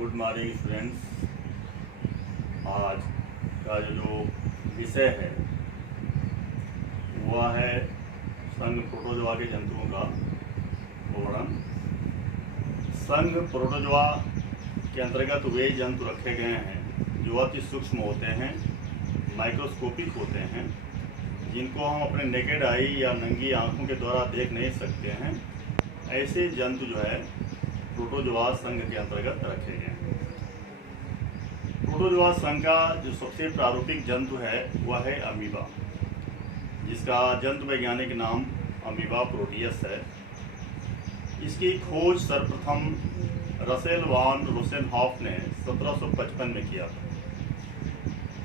Good morning students. आज का जो विषय है वह है संघ प्रोटोजोआ के जंतुओं का वर्णन। संघ प्रोटोजोआ के अंतर्गत वे जंतु रखे गए हैं जो अति सूक्ष्म होते हैं, माइक्रोस्कोपिक होते हैं, जिनको हम अपने नेकेड आई या नंगी आंखों के द्वारा देख नहीं सकते हैं। ऐसे जंतु जो है प्रोटोजोआ संघ के अंतर्गत रखे गए हैं। प्रोटोजोआ संघ का जो सबसे प्रारूपिक जंतु है वह है अमीबा, जिसका जंतु वैज्ञानिक नाम अमीबा प्रोटियस है। इसकी खोज सर्वप्रथम रसेल वान रोसेनहॉफ ने 1755 में किया था।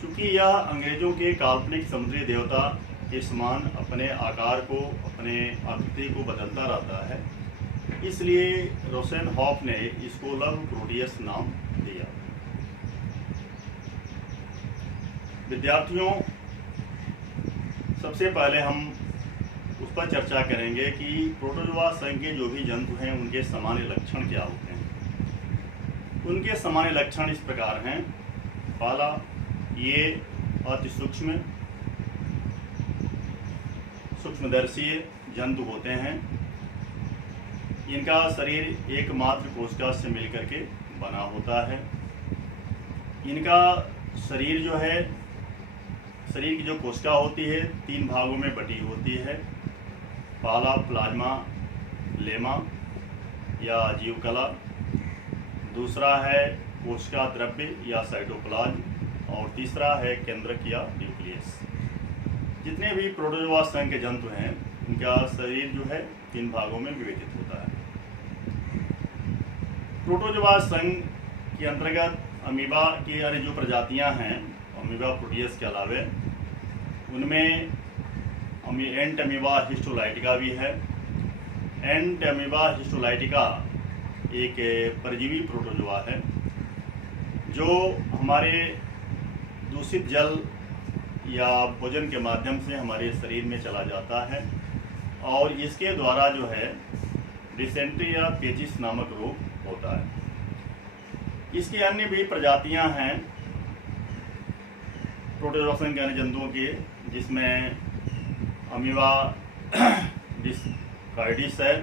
चूँकि यह अंग्रेजों के काल्पनिक समुद्री देवता के समान अपने आकार को, अपने आकृति को बदलता रहता है, इसलिए रोसेनहॉफ ने इसको लव प्रोटियस नाम दिया। विद्यार्थियों, सबसे पहले हम उस पर चर्चा करेंगे कि प्रोटोजोआ संघ के जो भी जंतु हैं उनके सामान्य लक्षण क्या होते हैं। उनके सामान्य लक्षण इस प्रकार हैं। पहला, ये अति सूक्ष्मदर्शी जंतु होते हैं। इनका शरीर एकमात्र कोशिका से मिलकर के बना होता है। इनका शरीर जो है, शरीर की जो कोशिका होती है 3 भागों में बटी होती है। पहला प्लाज्मा लेमा या जीवकला, दूसरा है कोशिका द्रव्य या साइटोप्लाज्म, और तीसरा है केंद्रक या न्यूक्लियस। जितने भी प्रोटोजोआ संघ के जंतु हैं उनका शरीर जो है 3 भागों में विभाजित होता है। प्रोटोजोआ संघ के अंतर्गत अमीबा की अन्य जो प्रजातियां हैं अमीबा प्रोटियस के अलावे, उनमें एंट अमीबा हिस्टोलाइटिका भी है। एंट अमीबा हिस्टोलाइटिका एक परजीवी प्रोटोजोआ है जो हमारे दूषित जल या भोजन के माध्यम से हमारे शरीर में चला जाता है, और इसके द्वारा जो है डिसेंट्री या पेचिस नामक रोग होता है। इसकी अन्य भी प्रजातियां हैं प्रोटोजोआ संघ के अन्य जंतुओं की, जिसमें अमीबा डिस्काइडिस है,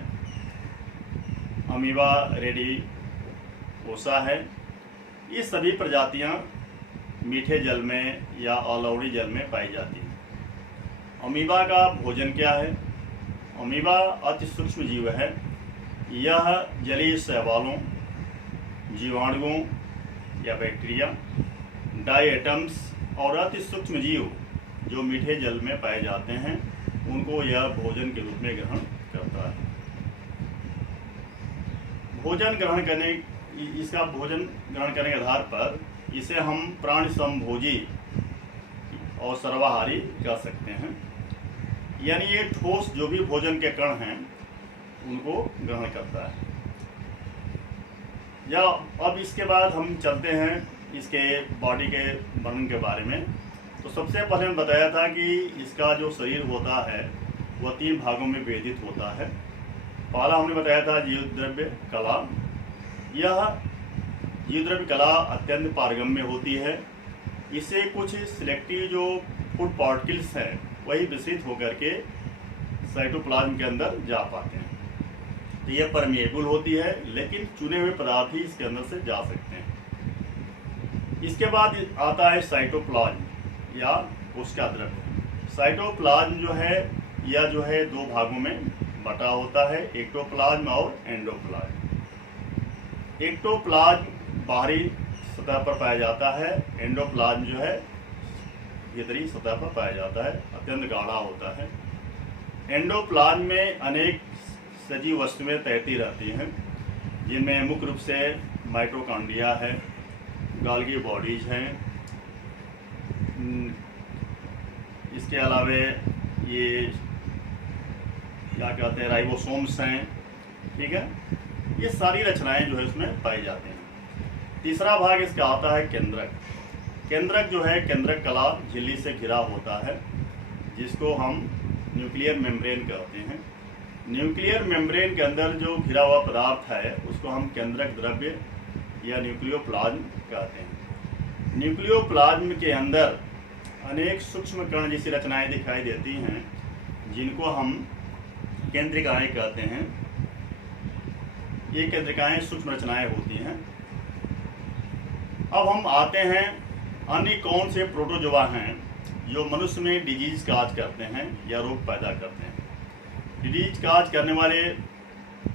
अमीबा रेडियोसा है। ये सभी प्रजातियां मीठे जल में या अलावड़ी जल में पाई जाती हैं। अमीबा का भोजन क्या है? अमीबा अति सूक्ष्म जीव है। यह जलीय शैवालों, जीवाणुओं या बैक्टीरिया, डायटम्स और अति सूक्ष्म जीव जो मीठे जल में पाए जाते हैं उनको यह भोजन के रूप में ग्रहण करता है। इसका भोजन ग्रहण करने के आधार पर इसे हम प्राणी समभोजी और सर्वाहारी कह सकते हैं। यानी ये ठोस जो भी भोजन के कण हैं उनको ग्रहण करता है। या अब इसके बाद हम चलते हैं इसके बॉडी के वर्णन के बारे में। तो सबसे पहले मैंने बताया था कि इसका जो शरीर होता है वह 3 भागों में विभाजित होता है। पहला हमने बताया था जीवद्रव्य कला। यह जीवद्रव्य कला अत्यंत पारगम्य होती है। इससे कुछ सिलेक्टिव जो फूड पार्टिकल्स हैं वही विस्तृत होकर के साइटोप्लाज्म के अंदर जा पाते हैं। तो यह परमिएबल होती है, लेकिन चुने हुए पदार्थ ही इसके अंदर से जा सकते हैं। इसके बाद आता है साइटोप्लाज्म या कोशिका द्रव्य। साइटोप्लाज्म जो है यह जो है 2 भागों में बटा होता है, एक्टोप्लाज्म और एंडोप्लाज्म। एक्टोप्लाज्म बाहरी सतह पर पाया जाता है, एंडोप्लाज्म जो है भीतरी सतह पर पाया जाता है, अत्यंत गाढ़ा होता है। एंडोप्लाज्म में अनेक सजीव वस्तुएं तैरती रहती हैं, जिनमें मुख्य रूप से माइटोकॉन्ड्रिया है, गोल्गी बॉडीज हैं, इसके अलावे ये क्या कहते हैं राइबोसोम्स हैं। ठीक है, ये सारी रचनाएं जो है उसमें पाई जाती हैं। तीसरा भाग इसका आता है केंद्रक। केंद्रक जो है केंद्रक कला झिल्ली से घिरा होता है, जिसको हम न्यूक्लियर मेम्ब्रेन कहते हैं। न्यूक्लियर मेम्ब्रेन के अंदर जो घिरा हुआ पदार्थ है उसको हम केंद्रक द्रव्य या न्यूक्लियोप्लाज्म कहते हैं। न्यूक्लियोप्लाज्म के अंदर अनेक सूक्ष्म कण जैसी रचनाएं दिखाई देती हैं, जिनको हम केंद्रिकाएं कहते हैं। ये केंद्रिकाएं सूक्ष्म रचनाएं होती हैं। अब हम आते हैं अन्य कौन से प्रोटोजोआ हैं जो मनुष्य में डिजीज काज करते हैं या रोग पैदा करते हैं। डिजीज काज करने वाले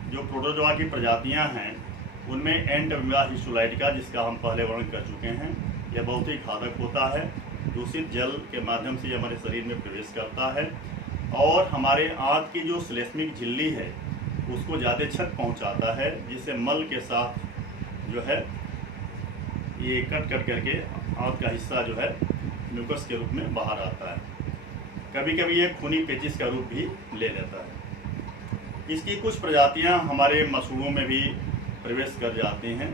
जो प्रोटोजोआ की प्रजातियां हैं उनमें एंटमीबा हिस्टोलाइटिका, जिसका हम पहले वर्णन कर चुके हैं, यह बहुत ही घातक होता है। दूषित जल के माध्यम से हमारे शरीर में प्रवेश करता है और हमारे आंत की जो श्लेष्मिक झिल्ली है उसको ज़्यादा क्षत पहुंचाता है, जिससे मल के साथ जो है ये कट करके आंत का हिस्सा जो है म्यूकस के रूप में बाहर आता है। कभी कभी ये खूनी पेचिश का रूप भी ले लेता है। इसकी कुछ प्रजातियां हमारे मसूड़ों में भी प्रवेश कर जाती हैं,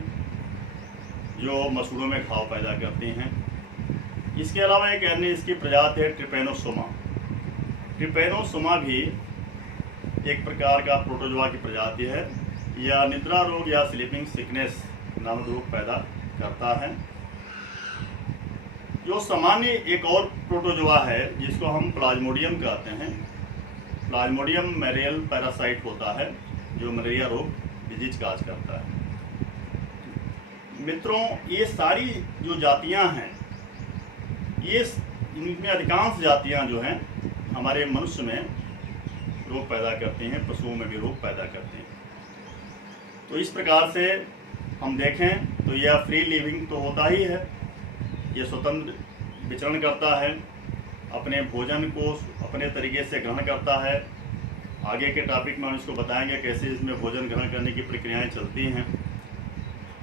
जो मसूड़ों में घाव पैदा करती हैं। इसके अलावा एक अन्य इसकी प्रजाति है ट्रिपेनोसोमा। ट्रिपेनोसोमा भी एक प्रकार का प्रोटोजोआ की प्रजाति है। यह निद्रा रोग या स्लीपिंग सिकनेस नामक रोग पैदा करता है। जो सामान्य एक और प्रोटोजोआ है जिसको हम प्लाज्मोडियम कहते हैं। प्लाज्मोडियम मैरियल पैरासाइट होता है जो मलेरिया रोग डिजीज काज करता है। मित्रों, ये सारी जो जातियां हैं, ये इनमें अधिकांश जातियां जो हैं हमारे मनुष्य में रोग पैदा करती हैं, पशुओं में भी रोग पैदा करती हैं। तो इस प्रकार से हम देखें तो यह फ्री लिविंग तो होता ही है, ये स्वतंत्र विचरण करता है, अपने भोजन को अपने तरीके से ग्रहण करता है। आगे के टॉपिक में हम इसको बताएंगे कैसे इसमें भोजन ग्रहण करने की प्रक्रियाएं चलती हैं।